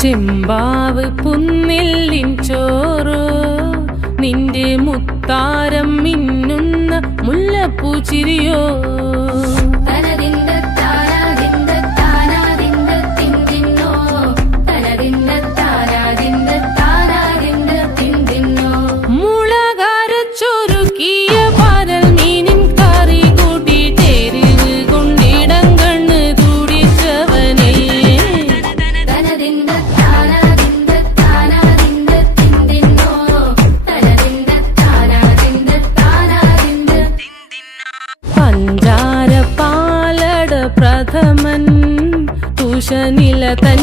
ചെമ്പാവ് പുന്നില്ലിൻ ചോറോ നിന്റെ മുത്താരം മിന്നുന്ന മുല്ലപ്പൂച്ചിരിയോ പഞ്ചാര പാലട പ്രഥമൻ തുഷനില തൻ